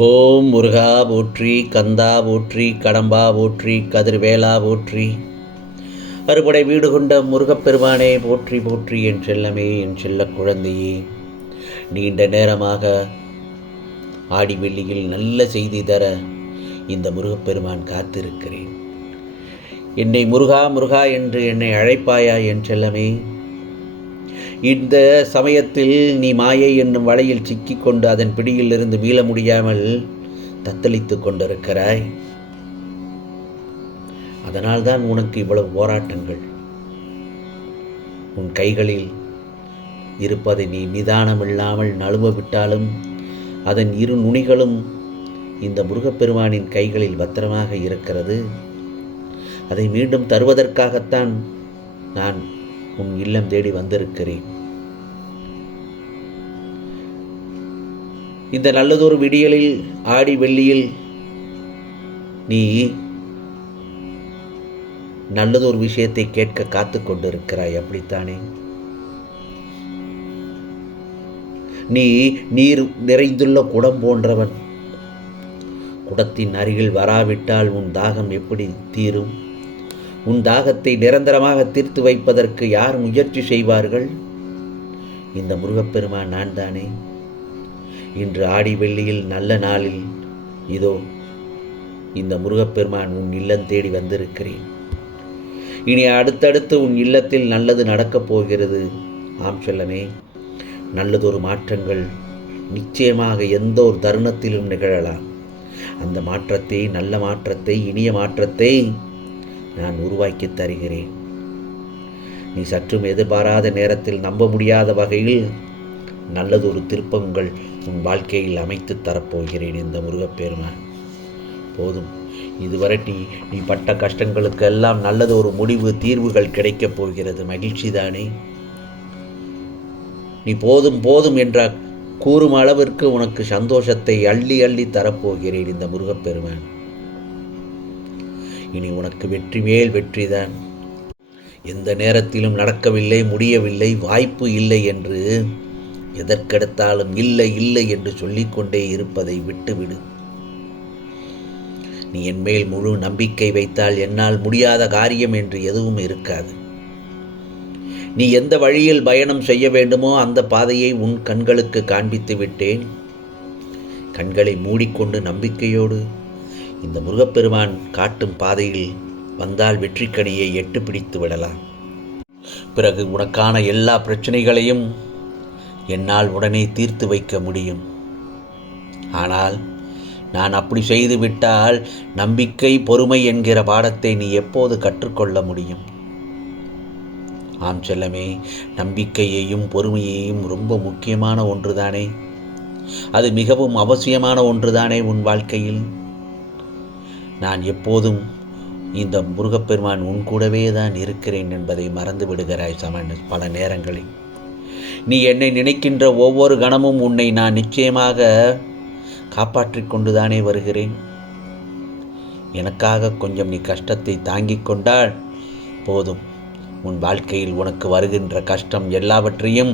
ஓம் முருகா போற்றி, கந்தா போற்றி, கடம்பா போற்றி, கதிர்வேலா போற்றி. அறுபடை வீடு கொண்ட முருகப்பெருமானே போற்றி போற்றி. என் செல்லமே, என் செல்ல குழந்தையே, நீண்ட நேரமாக ஆடி வெள்ளியில் நல்ல செய்தி தர இந்த முருகப்பெருமான் காத்திருக்கிறேன். என்னை முருகா முருகா என்று என்னை அழைப்பாயா என் செல்லமே? இந்த சமயத்தில் நீ மாயை என்னும் வலையில் சிக்கிக்கொண்டு அதன் பிடியில் இருந்து மீள முடியாமல் தத்தளித்துக் கொண்டிருக்கிறாய். அதனால்தான் உனக்கு இவ்வளவு போராட்டங்கள். உன் கைகளில் இருப்பதை நீ நிதானமில்லாமல் நழுவ விட்டாலும் அதன் இரு நுனிகளும் இந்த முருகப்பெருமானின் கைகளில் பத்திரமாக இருக்கிறது. அதை மீண்டும் தருவதற்காகத்தான் நான் உன் இல்லம் தேடி வந்திருக்கிறேன். இந்த நல்லதொரு விடியலில் ஆடி வெள்ளியில் நீ நல்லதொரு விஷயத்தை கேட்க காத்து கொண்டிருக்கிறாய், அப்படித்தானே? நீ நீர் நிறைந்துள்ள குடம் போன்றவன். குடத்தின் அருகில் வராவிட்டால் உன் தாகம் எப்படி தீரும்? உன் தாகத்தை நிரந்தரமாக தீர்த்து வைப்பதற்கு யார் முயற்சி செய்வார்கள்? இந்த முருகப்பெருமான் நான் தானே. இன்று ஆடி வெள்ளியில் நல்ல நாளில் இதோ இந்த முருகப்பெருமான் உன் இல்லம் தேடி வந்திருக்கிறேன். இனி அடுத்தடுத்து உன் இல்லத்தில் நல்லது நடக்கப் போகிறது. ஆம் செல்லமே, நல்லதொரு மாற்றங்கள் நிச்சயமாக எந்த ஒரு தருணத்திலும் நிகழலாம். அந்த மாற்றத்தை, நல்ல மாற்றத்தை, இனிய மாற்றத்தை நான் உருவாக்கி தருகிறேன். நீ சற்றும் எதிர்பாராத நேரத்தில் நம்ப முடியாத வகையில் நல்லதொரு திருப்பங்கள் உன் வாழ்க்கையில் அமைத்து தரப்போகிறேன் இந்த முருகப்பெருமான். போதும், இதுவரை நீ பட்ட கஷ்டங்களுக்கு எல்லாம் நல்லது ஒரு முடிவு, தீர்வுகள் கிடைக்கப் போகிறது. மகிழ்ச்சி தானே? நீ போதும் போதும் என்ற கூறும் அளவிற்கு உனக்கு சந்தோஷத்தை அள்ளி அள்ளி தரப்போகிறேன் இந்த முருகப்பெருமான். இனி உனக்கு வெற்றி மேல் வெற்றிதான். எந்த நேரத்திலும் நடக்கவில்லை, முடியவில்லை, வாய்ப்பு இல்லை என்று எதற்கெடுத்தாலும் இல்லை இல்லை என்று சொல்லிக்கொண்டே இருப்பதை விட்டுவிடு. நீ என்மேல் முழு நம்பிக்கை வைத்தால் என்னால் முடியாத காரியம் என்று எதுவும் இருக்காது. நீ எந்த வழியில் பயணம் செய்ய வேண்டுமோ அந்த பாதையை உன் கண்களுக்கு காண்பித்து விட்டேன். கண்களை மூடிக்கொண்டு நம்பிக்கையோடு இந்த முருகப்பெருமான் காட்டும் பாதையில் வந்தால் வெற்றிக்கனியை எட்டு பிடித்து விடலாம். பிறகு உனக்கான எல்லா பிரச்சனைகளையும் என்னால் உடனே தீர்த்து வைக்க முடியும். ஆனால் நான் அப்படி செய்துவிட்டால் நம்பிக்கை, பொறுமை என்கிற பாடத்தை நீ எப்போது கற்றுக்கொள்ள முடியும்? ஆம் செல்லமே, நம்பிக்கையையும் பொறுமையையும் ரொம்ப முக்கியமான ஒன்றுதானே. அது மிகவும் அவசியமான ஒன்றுதானே உன் வாழ்க்கையில். நான் எப்போதும் இந்த முருகப்பெருமான் உன் கூடவே தான் இருக்கிறேன் என்பதை மறந்து விடுகிறாய் பல நேரங்களில். நீ என்னை நினைக்கின்ற ஒவ்வொரு கணமும் உன்னை நான் நிச்சயமாக காப்பாற்றிக் கொண்டுதானே வருகிறேன். எனக்காக கொஞ்சம் நீ கஷ்டத்தை தாங்கிக் கொண்டால் போதும். உன் வாழ்க்கையில் உனக்கு வருகின்ற கஷ்டம் எல்லாவற்றையும்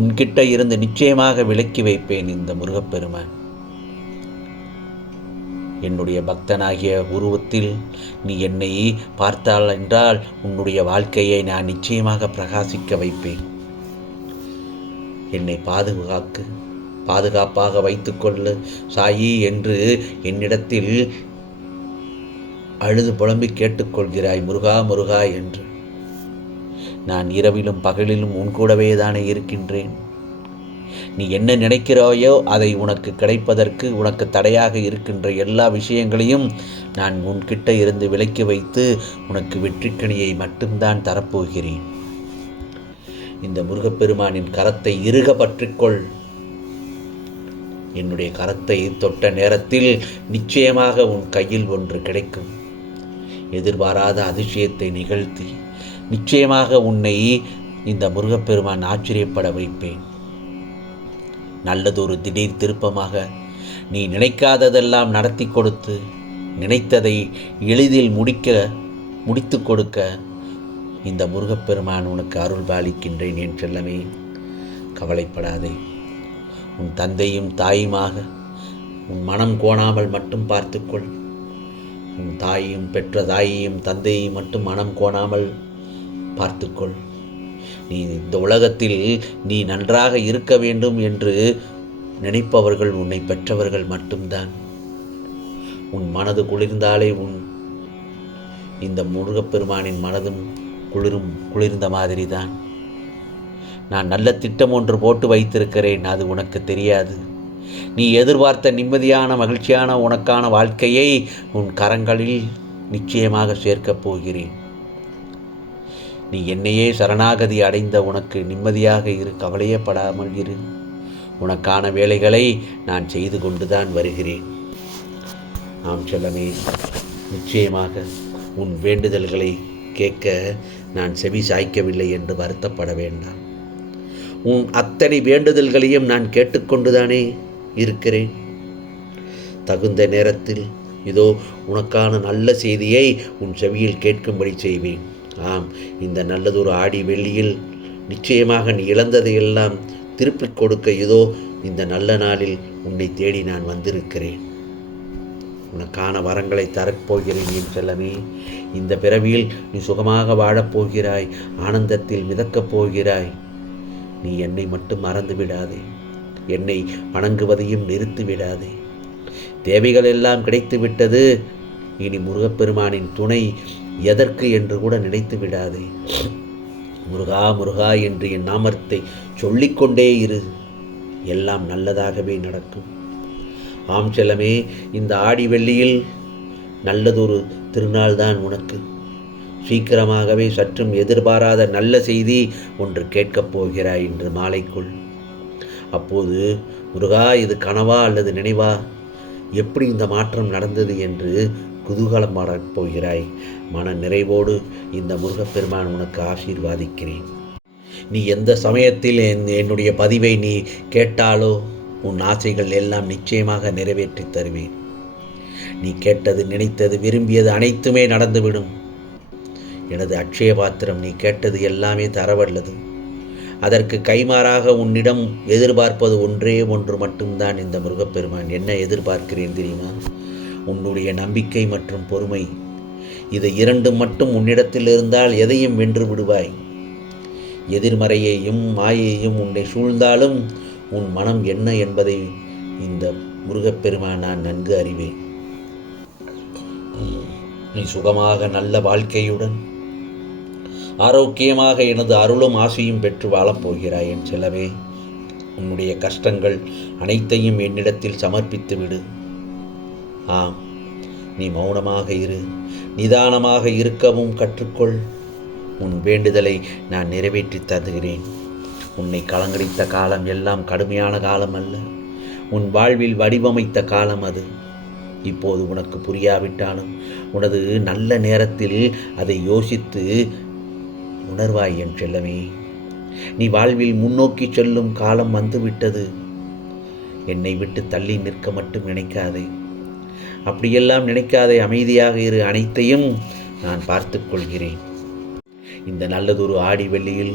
உன்கிட்ட இருந்து நிச்சயமாக விலக்கி வைப்பேன் இந்த முருகப்பெருமான். என்னுடைய பக்தனாகிய உருவத்தில் நீ என்னை பார்த்தால் என்றால் உன்னுடைய வாழ்க்கையை நான் நிச்சயமாக பிரகாசிக்க வைப்பேன். என்னை பாதுகாப்பாக வைத்துக்கொள்ளு சாயி என்று என்னிடத்தில் அழுது புலம்பி கேட்டுக்கொள்கிறாய், முருகா முருகா என்று. நான் இரவிலும் பகலிலும் உன் கூடவே தானே இருக்கின்றேன். நீ என்ன நினைக்கிறாயோ அதை உனக்கு கிடைப்பதற்கு உனக்கு தடையாக இருக்கின்ற எல்லா விஷயங்களையும் நான் உன்கிட்ட இருந்து விலக்கி வைத்து உனக்கு வெற்றிக்கனியை மட்டும்தான் தரப்போகிறேன். இந்த முருகப்பெருமானின் கரத்தை இறுக பற்றிக்கொள். என்னுடைய கரத்தை தொட்ட நேரத்தில் நிச்சயமாக உன் கையில் ஒன்று கிடைக்கும். எதிர்பாராத அதிசயத்தை நிகழ்த்தி நிச்சயமாக உன்னை இந்த முருகப்பெருமான் ஆச்சரியப்பட வைப்பேன். நல்லதொரு திடீர் திருப்பமாக நீ நினைக்காததெல்லாம் நடத்தி கொடுத்து நினைத்ததை எளிதில் முடித்து கொடுக்க இந்த முருகப்பெருமான் உனக்கு அருள் பாலிக்கின்றேன் என் செல்லமே. கவலைப்படாதே. உன் தந்தையும் தாயுமாக உன் மனம் கோணாமல் மட்டும் பார்த்துக்கொள். உன் தாயையும் பெற்ற தாயையும் தந்தையையும் மட்டும் மனம் கோணாமல் பார்த்துக்கொள். நீ இந்த உலகத்தில் நீ நன்றாக இருக்க வேண்டும் என்று நினைப்பவர்கள் உன்னை பெற்றவர்கள் மட்டும்தான். உன் மனது குளிர்ந்தாலே இந்த முருகப்பெருமானின் மனதும் குளிர்ந்த மாதிரி தான். நான் நல்ல திட்டம் ஒன்று போட்டு வைத்திருக்கிறேன், அது உனக்கு தெரியாது. நீ எதிர்பார்த்த நிம்மதியான மகிழ்ச்சியான உனக்கான வாழ்க்கையை உன் கரங்களில் நிச்சயமாக சேர்க்கப் போகிறேன். நீ என்னையே சரணாகதி அடைந்த உனக்கு நிம்மதியாக இரு, கவலையே படாமல் இரு. உனக்கான வேலைகளை நான் செய்து கொண்டுதான் வருகிறேன். ஆம் செல்லமே, நிச்சயமாக உன் வேண்டுதல்களை கேட்க நான் செவி சாய்க்கவில்லை என்று வருத்தப்பட வேண்டாம். உன் அத்தனை வேண்டுதல்களையும் நான் கேட்டுக்கொண்டுதானே இருக்கிறேன். தகுந்த நேரத்தில் இதோ உனக்கான நல்ல செய்தியை உன் செவியில் கேட்கும்படி செய்வேன். ஆம், இந்த நல்லதொரு ஆடி வெள்ளியில் நிச்சயமாக நீ இழந்ததையெல்லாம் திருப்பிக் கொடுக்க இதோ இந்த நல்ல நாளில் உன்னை தேடி நான் வந்திருக்கிறேன். உனக்கான வரங்களை தரப்போகிறேன் என் செல்லமே. இந்த பிறவியில் நீ சுகமாக வாழப்போகிறாய், ஆனந்தத்தில் மிதக்கப் போகிறாய். நீ என்னை மட்டும் மறந்து விடாதே, என்னை வணங்குவதையும் நிறுத்தி விடாதே. தேவைகள் எல்லாம் கிடைத்து விட்டது, இனி முருகப்பெருமானின் துணை எதற்கு என்று கூட நினைத்து விடாதே. முருகா முருகா என்று என் நாமத்தை சொல்லிக்கொண்டே இரு, எல்லாம் நல்லதாகவே நடக்கும். ஆம் செல்லமே, இந்த ஆடி வெள்ளியில் நல்லதொரு திருநாள் தான் உனக்கு. சீக்கிரமாகவே சற்றும் எதிர்பாராத நல்ல செய்தி ஒன்று கேட்கப் போகிறாய் இன்று மாலைக்குள். அப்போது முருகா, இது கனவா அல்லது நினைவா, எப்படி இந்த மாற்றம் நடந்தது என்று குதூகலம் பாடப் போகிறாய். மன நிறைவோடு இந்த முருகப்பெருமான் உனக்கு ஆசீர்வாதிக்கிறேன். நீ எந்த சமயத்தில் என்னுடைய பதிவை நீ கேட்டாலோ உன் ஆசைகள் எல்லாம் நிச்சயமாக நிறைவேற்றி தருவேன். நீ கேட்டது, நினைத்தது, விரும்பியது அனைத்துமே நடந்துவிடும். எனது அட்சய பாத்திரம் நீ கேட்டது எல்லாமே தரவல்லது. அதற்கு கைமாறாக உன்னிடம் எதிர்பார்ப்பது ஒன்றே ஒன்று மட்டும்தான் இந்த முருகப்பெருமான். என்ன எதிர்பார்க்கிறேன் தெரியுமா? உன்னுடைய நம்பிக்கை மற்றும் பொறுமை. இது இரண்டும் மட்டும் உன்னிடத்தில் இருந்தால் எதையும் வென்று விடுவாய். எதிர்மறையையும் மாயையும் உன்னை சூழ்ந்தாலும் உன் மனம் என்ன என்பதை இந்த முருகப்பெருமான் நான் நன்கு அறிவேன். நீ சுகமாக நல்ல வாழ்க்கையுடன் ஆரோக்கியமாக எனது அருளும் ஆசையும் பெற்று வாழப்போகிறாய் என் செல்லவே. உன்னுடைய கஷ்டங்கள் அனைத்தையும் என்னிடத்தில் சமர்ப்பித்து விடு. ஆம், நீ மௌனமாக இரு, நிதானமாக இருக்கவும் கற்றுக்கொள். உன் வேண்டுதலை நான் நிறைவேற்றி தருகிறேன். உன்னை கலங்கடித்த காலம் எல்லாம் கடுமையான காலம் அல்ல, உன் வாழ்வில் வடிவமைத்த காலம் அது. இப்போது உனக்கு புரியாவிட்டாலும் உனது நல்ல நேரத்தில் அதை யோசித்து உணர்வாய் என் செல்லமே. நீ வாழ்வில் முன்னோக்கி செல்லும் காலம் வந்துவிட்டது. என்னை விட்டு தள்ளி நிற்க மட்டும் நினைக்காதே, அப்படியெல்லாம் நினைக்காதே. அமைதியாக இரு, அனைத்தையும் நான் பார்த்து கொள்கிறேன். இந்த நல்லதொரு ஆடி வெள்ளியில்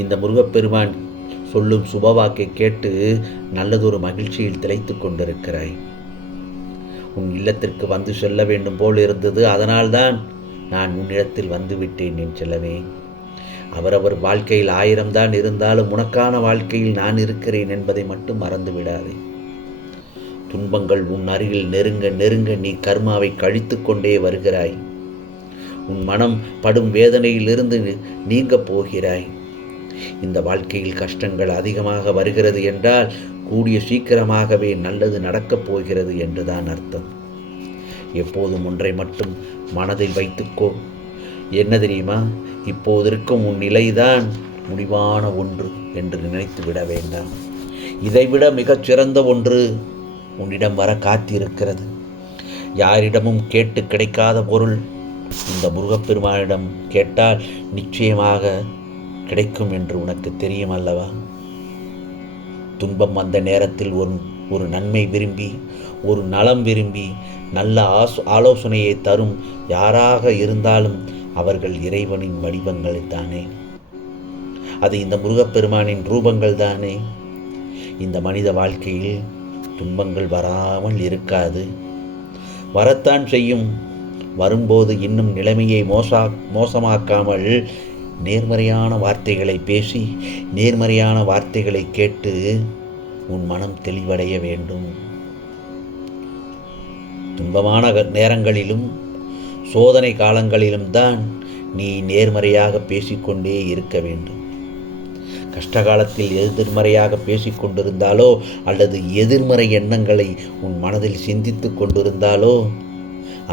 இந்த முருகப்பெருமான் சொல்லும் சுபவாக்கை கேட்டு நல்லதொரு மகிழ்ச்சியில் திளைத்து கொண்டிருக்கிறாய். உன் இல்லத்திற்கு வந்து செல்ல வேண்டும் போல் இருந்தது, அதனால்தான் நான் உன்னிடத்தில் வந்துவிட்டேன் என் செல்லவே. அவரவர் வாழ்க்கையில் 1000 தான் இருந்தாலும் உனக்கான வாழ்க்கையில் நான் இருக்கிறேன் என்பதை மட்டும் மறந்து விடாதே. துன்பங்கள் உன் அருகில் நெருங்க நெருங்க நீ கர்மாவை கழித்து கொண்டே வருகிறாய். உன் மனம் படும் வேதனையிலிருந்து நீங்க போகிறாய். இந்த வாழ்க்கையில் கஷ்டங்கள் அதிகமாக வருகிறது என்றால் கூடிய சீக்கிரமாகவே நல்லது நடக்கப் போகிறது என்றுதான் அர்த்தம். எப்போதும் ஒன்றை மட்டும் மனதில் வைத்துக்கோ. என்ன தெரியுமா? இப்போது இருக்கும் உன் நிலைதான் முடிவான ஒன்று என்று நினைத்து விட வேண்டாம். இதைவிட மிகச்சிறந்த ஒன்று உன்னிடம் வர காத்திருக்கிறது. யாரிடமும் கேட்டு கிடைக்காத பொருள் இந்த முருகப்பெருமானிடம் கேட்டால் நிச்சயமாக கிடைக்கும் என்று உனக்கு தெரியும் அல்லவா? துன்பம் வந்த நேரத்தில் ஒரு நன்மை விரும்பி, ஒரு நலம் விரும்பி, நல்ல ஆலோசனையை தரும் யாராக இருந்தாலும் அவர்கள் இறைவனின் வடிவங்கள் தானே. அது இந்த முருகப்பெருமானின் ரூபங்கள் தானே. இந்த மனித வாழ்க்கையில் துன்பங்கள் வராமல் இருக்காது. வரத்தான் செய்யும். வரும்போது இன்னும் நிலைமையை மோசமாக்காமல் நேர்மறையான வார்த்தைகளை பேசி, நேர்மறையான வார்த்தைகளை கேட்டு உன் மனம் தெளிவடைய வேண்டும். துன்பமான நேரங்களிலும் சோதனை காலங்களிலும் தான் நீ நேர்மறையாக பேசிக்கொண்டே இருக்க வேண்டும். கஷ்டகாலத்தில் எதிர்மறையாக பேசிக்கொண்டிருந்தாலோ அல்லது எதிர்மறை எண்ணங்களை உன் மனதில் சிந்தித்து கொண்டிருந்தாலோ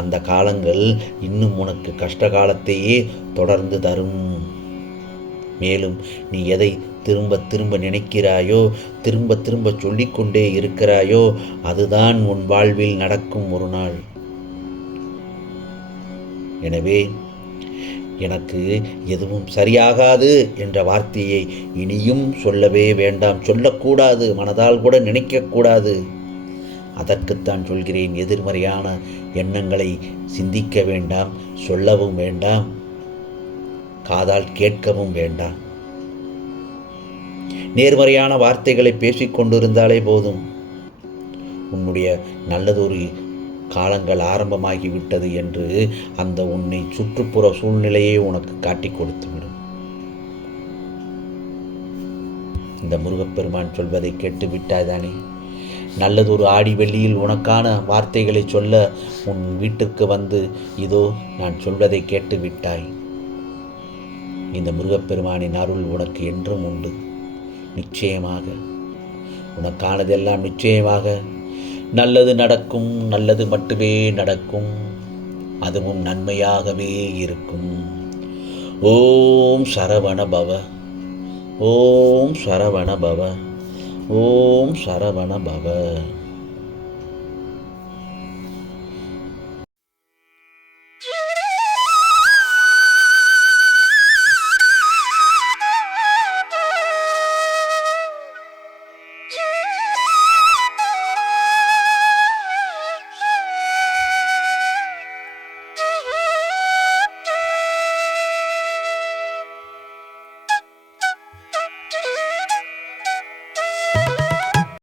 அந்த காலங்கள் இன்னும் உனக்கு கஷ்டகாலத்தையே தொடர்ந்து தரும். மேலும் நீ எதை திரும்ப திரும்ப நினைக்கிறாயோ, திரும்ப திரும்ப சொல்லிக்கொண்டே இருக்கிறாயோ, அதுதான் உன் வாழ்வில் நடக்கும் ஒரு நாள். எனவே எனக்கு எதுவும் சரியாகாது என்ற வார்த்தையை இனியும் சொல்லவே வேண்டாம். சொல்லக்கூடாது, மனதால் கூட நினைக்கக்கூடாது. அதற்குத்தான் சொல்கிறேன். எதிர்மறையான எண்ணங்களை சிந்திக்க வேண்டாம், சொல்லவும் வேண்டாம், காதால் கேட்கவும் வேண்டாம். நேர்மறையான வார்த்தைகளை பேசிக்கொண்டிருந்தாலே போதும். உன்னுடைய நல்லதொரு காலங்கள் ஆரம்பமாகிவிட்டது என்று அந்த உன்னை சுற்றுப்புற சூழ்நிலையை உனக்கு காட்டிக் கொடுத்துவிடும். இந்த முருகப்பெருமான் சொல்வதை கேட்டு விட்டாய்தானே? நல்லதொரு ஆடி வெள்ளியில் உனக்கான வார்த்தைகளை சொல்ல உன் வீட்டுக்கு வந்து இதோ நான் சொல்வதை கேட்டு விட்டாய். இந்த முருகப்பெருமானின் அருள் உனக்கு என்றும் உண்டு. நிச்சயமாக உனக்கானதெல்லாம் நிச்சயமாக நல்லது நடக்கும். நல்லது மட்டுமே நடக்கும். அதுவும் நன்மையாகவே இருக்கும். ஓம் சரவண பவ. ஓம் சரவண பவ. ஓம் சரவண பவ.